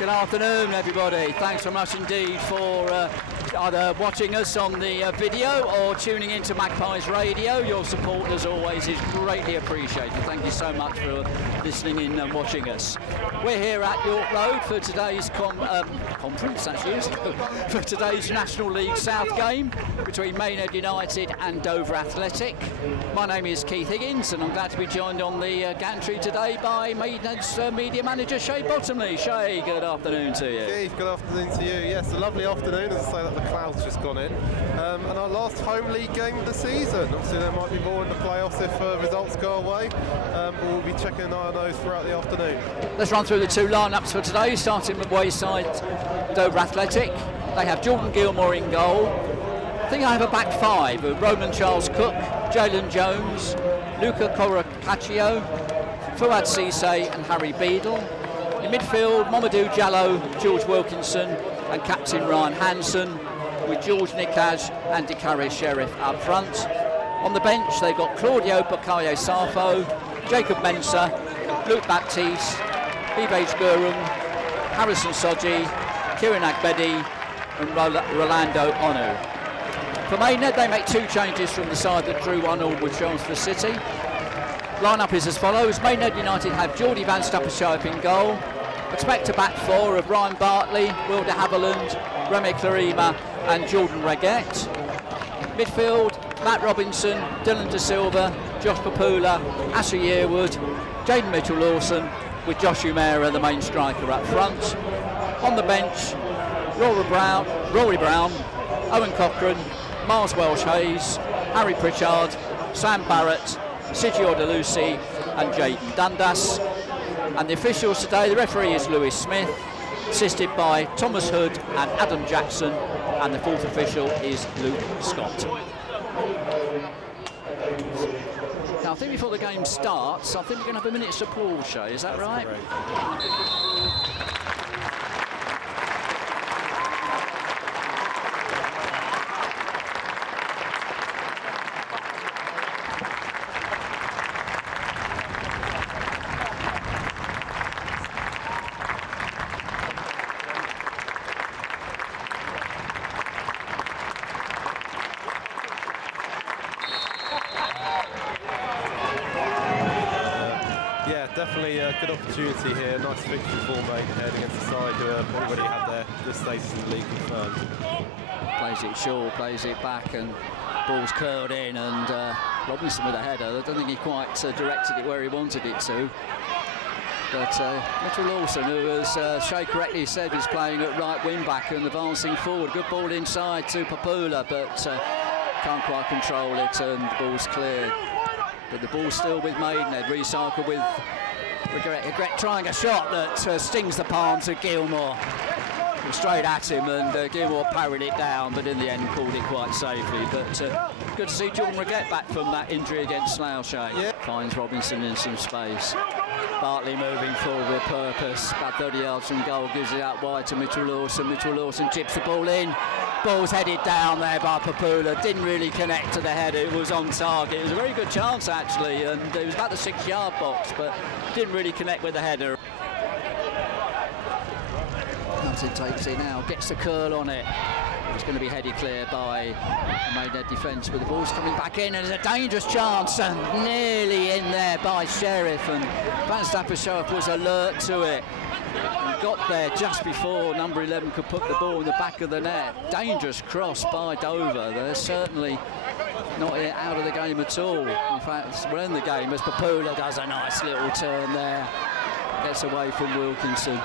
Good afternoon, everybody. Thanks very much indeed for either watching us on the video or tuning into Magpies Radio. Your support, as always, is greatly appreciated. Thank you so much for listening in and watching us. We're here at York Road for today's conference, for today's National League South game between Maidenhead United and Dover Athletic. My name is Keith Higgins, and I'm glad to be joined on the gantry today by Maidenhead's media manager, Shay Bottomley. Shay, good afternoon to you. Keith, good afternoon to you. Yes, a lovely afternoon, as I say that the clouds just gone in. And our last home league game of the season. Obviously there might be more in the playoffs if results go away, but we'll be checking an eye on those throughout the afternoon. Let's run through the two lineups for today, starting with Wayside Dover Athletic. They have Jordan Gilmore in goal. I think I have a back five of Roman Charles Cook, Jalen Jones, Luca Coracaccio, Fuad Cisse and Harry Beadle. In midfield, Mamadou Jallo, George Wilkinson and captain Ryan Hansen, with George Nikaj and Dikare Sheriff up front. On the bench they've got Claudio Bukayo Safo, Jacob Mensah, Luke Baptiste, Vivej Gurum, Harrison Soji, Kieran Agbedi and Rolando Onu. For Maidenhead, they make two changes from the side that drew 1-1 with Chelmsford City. Line-up is as follows. Maidenhead United have Geordie Van Stappershoop in goal. Expect a back four of Ryan Bartley, Will de Havilland, Remy Clarima and Jordan Reguette. Midfield, Matt Robinson, Dylan De Silva, Josh Papula, Asher Yearwood, Jaden Mitchell-Lawson, with Josh Umera, the main striker, up front. On the bench, Rory Brown, Owen Cochran, Miles Welsh-Hayes, Harry Pritchard, Sam Barrett, Sigio DeLucy and Jayden Dundas. And the officials today, the referee is Lewis Smith, assisted by Thomas Hood and Adam Jackson, and the fourth official is Luke Scott. Now I think before the game starts, I think we're going to have a minute's applause, Shay, is that right? Definitely a good opportunity here. Nice victory for Maidenhead against the side who have already had their status in the league confirmed. Plays it short, plays it back, and ball's curled in, and Robinson with a header. I don't think he quite directed it where he wanted it to. But Mitchell-Lawson, who, as Shay correctly said, is playing at right wing back and advancing forward. Good ball inside to Papula, but can't quite control it, and the ball's cleared. But the ball's still with Maidenhead, recycled with Regret trying a shot that stings the palms of Gilmore. Straight at him, and Gilmore parried it down, but in the end called it quite safely. But good to see Jordan Reguette back from that injury against Slough. Yeah. Finds Robinson in some space. Bartley moving forward with purpose, about 30 yards from goal, gives it out wide to Mitchell-Lawson. Mitchell-Lawson chips the ball in. Ball's headed down there by Papula, didn't really connect to the header, it was on target. It was a very good chance actually, and it was about the 6-yard box, but didn't really connect with the header. Comes in, takes it now, gets the curl on it. It's going to be headed clear by Maidenhead defence, but the ball's coming back in, and there's a dangerous chance, and nearly in there by Sheriff, and Van Stappershoop was alert to it. And got there just before number 11 could put the ball in the back of the net. Dangerous cross by Dover. They're certainly not out of the game at all. In fact, we're in the game as Papula does a nice little turn there. Gets away from Wilkinson.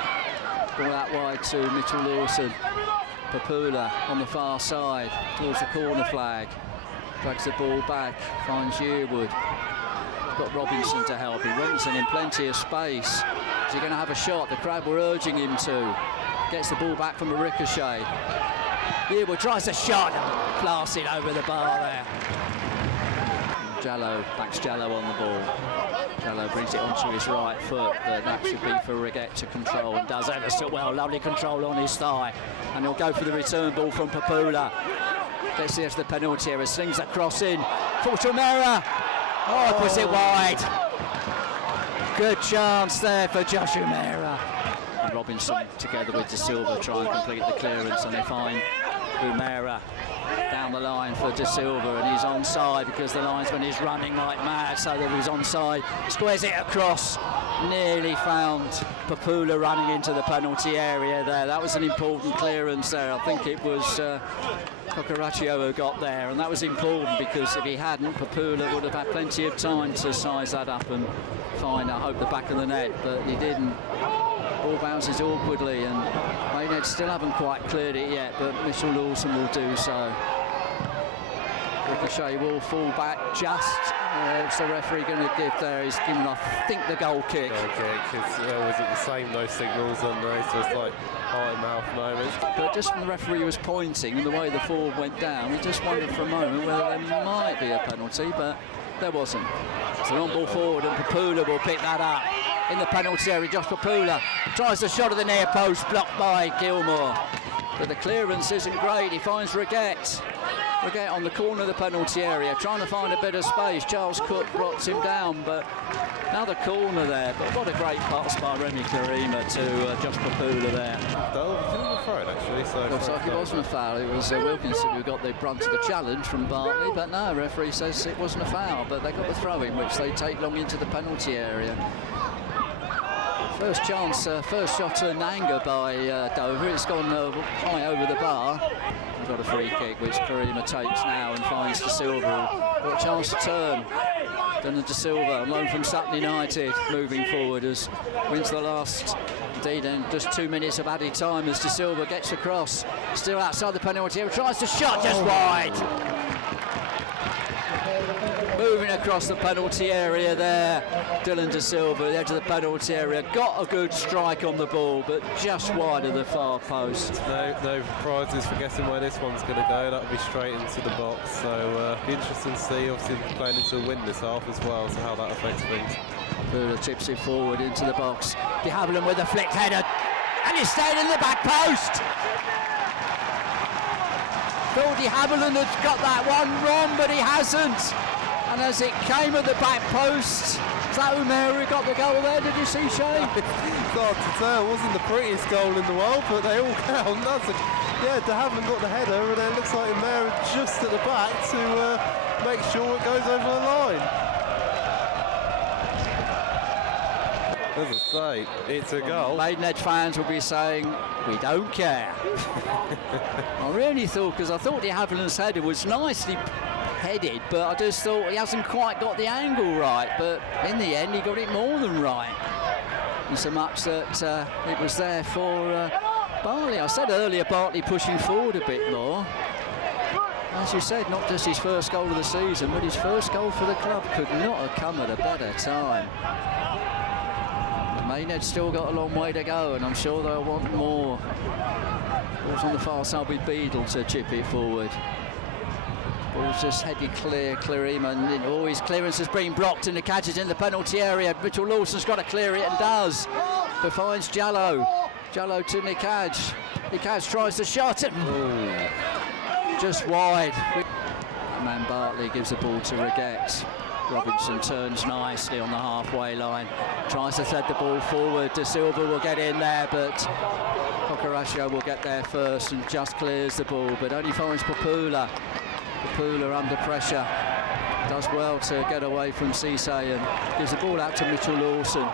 Ball out wide to Mitchell-Lawson. Papula on the far side towards the corner flag. Drags the ball back, finds Yearwood. Got Robinson to help him. Robinson in plenty of space. Is he going to have a shot? The crowd were urging him to. Gets the ball back from a ricochet. Yearwood tries a shot. Blasts it over the bar there. Jallo backs Jallo on the ball. Jallo brings it onto his right foot, but that should be for Reguette to control, and does ever so well. Lovely control on his thigh. And he'll go for the return ball from Papula. Gets the edge of the penalty area, slings that cross in. Fortumera. Oh, puts it wide. Good chance there for Josh Umera. And Robinson together with De Silva try and complete the clearance, and they find Umera down the line for De Silva, and he's onside because the linesman is running like mad, so that he's onside, squares it across, nearly found Papula running into the penalty area there. That was an important clearance there. I think it was Cucuraccio who got there, and that was important because if he hadn't, Papula would have had plenty of time to size that up and find, I hope, the back of the net, but he didn't. Ball bounces awkwardly, and Maidenhead still haven't quite cleared it yet, but Mitchell Lawson will do so. Ricochet will fall back just. What's the referee going to give there? He's given, I think, the goal kick. Goal kick. Was it the same, those signals, and so it's like high mouth moments. But just when the referee was pointing and the way the forward went down, we just wondered for a moment whether there might be a penalty, but there wasn't. So long ball forward, and Papula will pick that up. In the penalty area, Josh Papula tries the shot of the near post, blocked by Gilmore. But the clearance isn't great. He finds Reguette. Reguette on the corner of the penalty area, trying to find a bit of space. Charles Cook blocks him down, but another corner there. But what a great pass by Remy Clarima to Josh Papula there. Actually, so looks like it wasn't a foul. It was Wilkinson who got the brunt of the challenge from Bartley, but no, referee says it wasn't a foul, but they got the throw-in, which they take long into the penalty area. First chance, first shot to Nanga by Dover. It's gone high over the bar. We've got a free kick, which Clarima takes now and finds De Silva. Got a chance to turn. Then De Silva, on loan from Sutton United, moving forward as wins the last. Indeed, in just 2 minutes of added time as De Silva gets across. Still outside the penalty area, tries to shot just wide. Moving across the penalty area there, Dylan De Silva, the edge of the penalty area, got a good strike on the ball, but just wide of the far post. No prizes for guessing where this one's going to go. That'll be straight into the box. So be interesting to see. Obviously, playing into a win this half as well, so how that affects things. Papula tips it forward into the box. De Havilland with a flicked header, and he's stayed in the back post. Thought De Havilland had got that one wrong, but he hasn't. And as it came at the back post, is that Umera who got the goal there? Did you see, Shane? It's hard to tell. It wasn't the prettiest goal in the world, but they all count. Yeah, De Havilland got the header, and it looks like Umera just at the back to make sure it goes over the line. As I say, it's a goal. Maidenhead fans will be saying, we don't care. I really thought, because I thought De Havilland's header was nicely headed, but I just thought he hasn't quite got the angle right, but in the end he got it more than right, and so much that it was there for Bartley. I said earlier Bartley pushing forward a bit more. As you said, not just his first goal of the season, but his first goal for the club could not have come at a better time. Maidenhead still got a long way to go, and I'm sure they'll want more. Ball's on the far side with Beadle to chip it forward. Ball's just headed clear, Clarima, and all his clearance has been blocked, and the catch is in the penalty area. Mitchell Lawson's got to clear it and does, but finds Jallo. Jallo to Nikaj. Nikaj tries the shot and just wide. Man Bartley gives the ball to Reguette. Robinson turns nicely on the halfway line, tries to thread the ball forward. De Silva will get in there, but Cucuraccio will get there first and just clears the ball, but only finds Papula. Papula under pressure, does well to get away from Cisse and gives the ball out to Mitchell Lawson.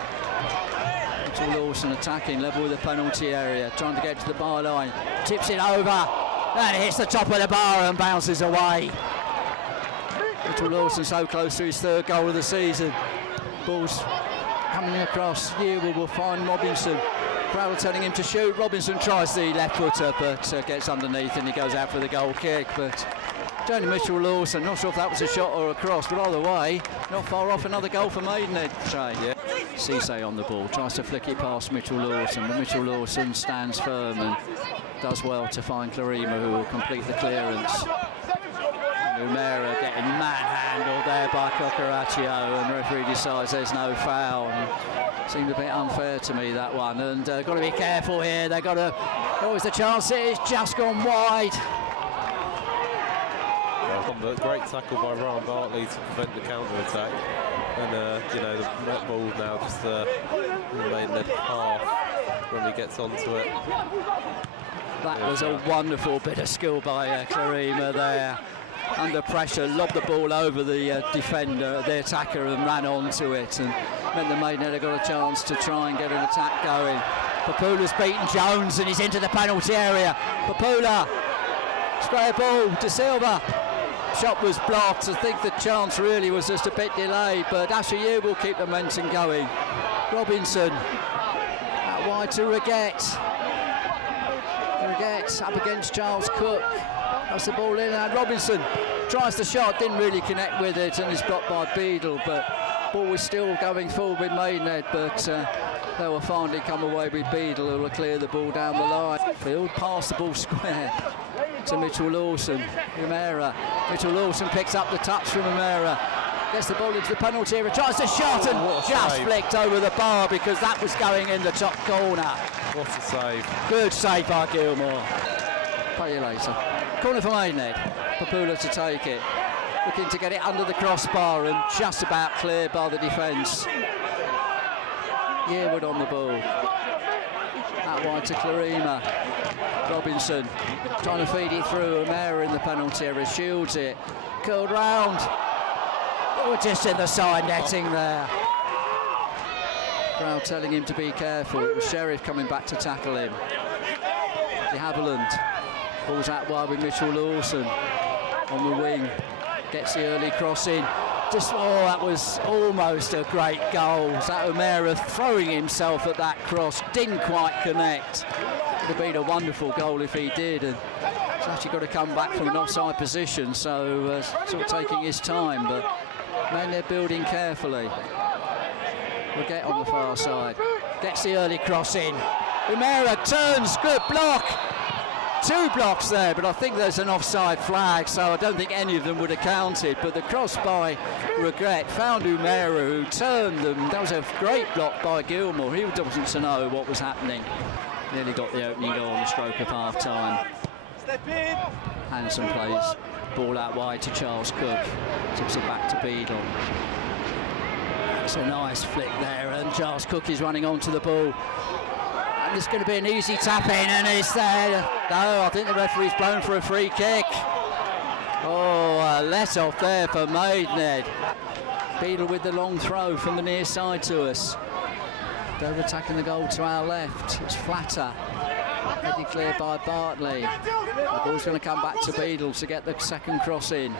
Mitchell Lawson attacking, level with the penalty area, trying to get to the bar line, tips it over, and hits the top of the bar and bounces away. Mitchell Lawson so close to his third goal of the season. Ball's coming across, here will find Robinson. Crowd telling him to shoot. Robinson tries the left footer, but gets underneath and he goes out for the goal kick. But Johnny Mitchell Lawson, not sure if that was a shot or a cross, but either way, not far off another goal for Maidenhead. Yeah. Cisse on the ball, tries to flick it past Mitchell Lawson, but Mitchell Lawson stands firm and does well to find Clarima, who will complete the clearance. Umera getting manhandled there by Cucuraccio, and the referee decides there's no foul. And seemed a bit unfair to me, that one, and got to be careful here. They've got to, always the chance, it's just gone wide. A great tackle by Ryan Bartley to prevent the counter-attack, and you know, the net ball now just in the Maidenhead half. when he gets onto it. That was a wonderful bit of skill by Clarima there. Under pressure, lobbed the ball over the defender, the attacker, and ran onto it, and meant the Maidenhead had got a chance to try and get an attack going. Papula's beaten Jones, and he's into the penalty area. Papula, square ball to Silva. Shot was blocked. I think the chance really was just a bit delayed, but Asher will keep the momentum going. Robinson, out wide to Reguette. Reguette up against Charles Cook. That's the ball in, and Robinson tries the shot, didn't really connect with it, and is blocked by Beadle, but ball was still going forward with Maidenhead, but they will finally come away with Beadle, who will clear the ball down the line. Field past the ball square to Mitchell Lawson. Umera. Mitchell Lawson picks up the touch from Umera. Gets the ball into the penalty area, tries a shot, and just flicked over the bar because that was going in the top corner. What a save. Good save by Gilmore. Pay you later. Corner for Maidenhead. Papula to take it. Looking to get it under the crossbar and just about cleared by the defence. Yearwood on the ball. Out wide to Clarima. Robinson trying to feed it through. O'Mara in the penalty area, shields it. Curled round. Oh, just in the side netting there. Crowd telling him to be careful. It was Sheriff coming back to tackle him. De Havilland. Ball's out wide with Mitchell Lawson on the wing. Gets the early cross in. That was almost a great goal. That O'Mara throwing himself at that cross, didn't quite connect. Would have been a wonderful goal if he did, and he's actually got to come back from an offside position, so sort of taking his time, but man, they're building carefully. Reguette on the far side, gets the early cross in. O'Mara turns, good block. 2 blocks there, but I think there's an offside flag, so I don't think any of them would have counted. But the cross by Reguette found O'Mara, who turned them. That was a great block by Gilmore. He wasn't to know what was happening. Nearly got the opening goal on the stroke of half-time. Hanson plays ball out wide to Charles Cook. Tips it back to Beadle. It's a nice flick there, and Charles Cook is running onto the ball. It's going to be an easy tap in, and it's there. No, I think the referee's blown for a free kick. Oh, a let off there for Maidenhead. Beadle with the long throw from the near side to us. Dover attacking the goal to our left. It's flatter. Headed clear by Bartley. The ball's going to come back to Beadle to get the second cross in.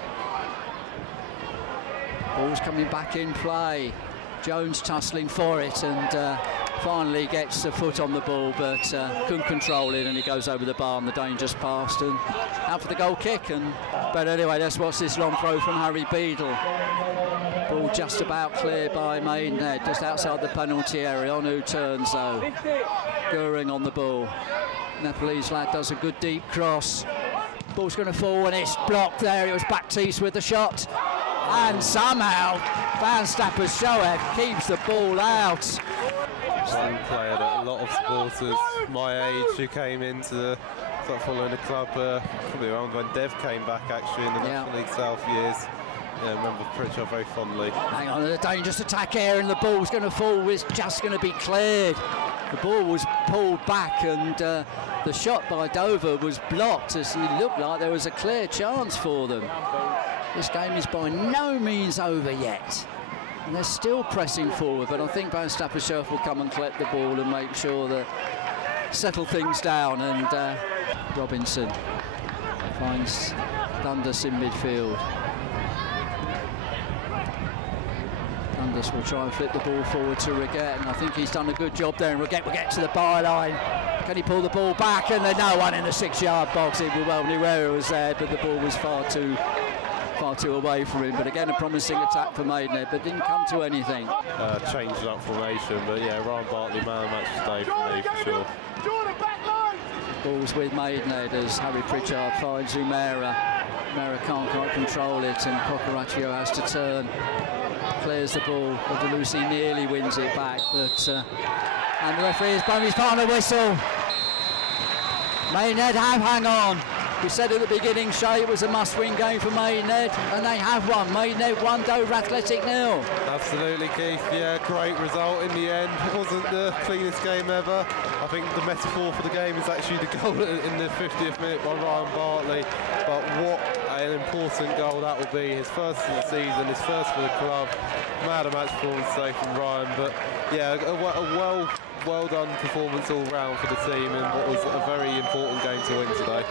Ball's coming back in play. Jones tussling for it, and finally gets a foot on the ball, but couldn't control it, and he goes over the bar on the dangerous pass and out for the goal kick. But anyway, let's watch this long throw from Harry Beadle. Ball just about cleared by Maidenhead, just outside the penalty area. On who turns though. Goering on the ball. Nepalese lad does a good deep cross. Ball's going to fall, and it's blocked there. It was Baptiste with the shot. And somehow Van Stapper-Shoev keeps the ball out. Young player that a lot of supporters my age who came into the following the club probably around when Dev came back actually in the National League South years. Yeah, I remember Pritchard very fondly. Hang on, a dangerous attack here, and the ball's going to fall. It's just going to be cleared. The ball was pulled back, and the shot by Dover was blocked as it looked like there was a clear chance for them. This game is by no means over yet. And they're still pressing forward, but I think Van Stapper-Shoev will come and collect the ball and make sure that settle things down. And Robinson finds Dundas in midfield. Dundas will try and flip the ball forward to Reguette, and I think he's done a good job there. And Reguette will get to the byline. Can he pull the ball back? And there's no one in the 6-yard box. Well, Nuera was there, but the ball was far too away from him. But again, a promising attack for Maidenhead, but didn't come to anything. Changed up formation, but yeah, Ryan Bartley man match today for me for sure. Ball's with Maidenhead as Harry Pritchard finds O'Mara. O'Mara can't quite control it, and Cocoraccio has to turn. Clears the ball, but DeLucy nearly wins it back, but and the referee has blown his final whistle. Maidenhead have hung on. We said at the beginning, Shay, it was a must-win game for Maidenhead, and they have won. Maidenhead 1, Dover Athletic 0. Absolutely, Keith. Yeah, great result in the end. It wasn't the cleanest game ever. I think the metaphor for the game is actually the goal in the 50th minute by Ryan Bartley. But what an important goal that will be. His first of the season, his first for the club. Mad a match performance today from Ryan. But yeah, a well done performance all round for the team in what was a very important game to win today.